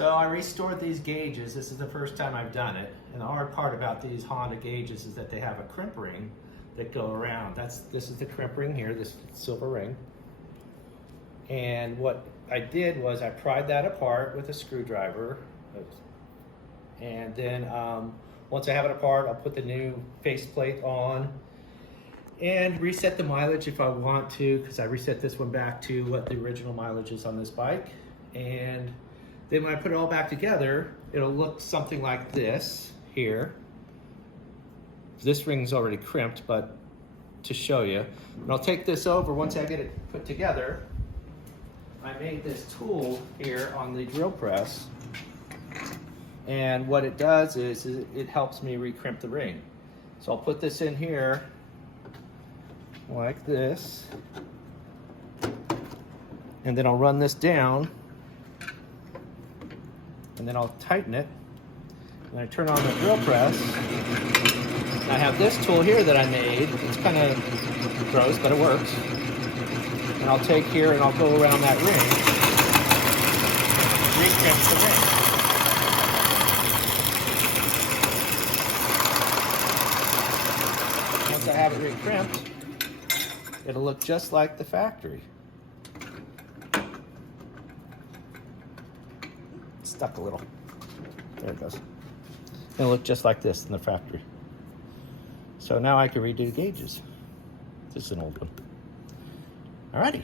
So I restored these gauges. This is the first time I've done it. And the hard part about these Honda gauges is that they have a crimp ring that go around. This is the crimp ring here, this silver ring. And what I did was I pried that apart with a screwdriver. And then once I have it apart, I'll put the new faceplate on and reset the mileage if I want to, because I reset this one back to what the original mileage is on this bike. And then when I put it all back together, it'll look something like this here. This ring's already crimped, but to show you. And I'll take this over once I get it put together. I made this tool here on the drill press. And what it does is it helps me recrimp the ring. So I'll put this in here like this. And then I'll run this down. And then I'll tighten it. And I turn on the drill press. I have this tool here that I made. It's kind of gross, but it works. And I'll take here and I'll go around that ring. Recrimp the ring. Once I have it recrimped, it'll look just like the factory. It's stuck a little. There it goes. It'll look just like this in the factory. So now I can redo the gauges. This is an old one. Alrighty.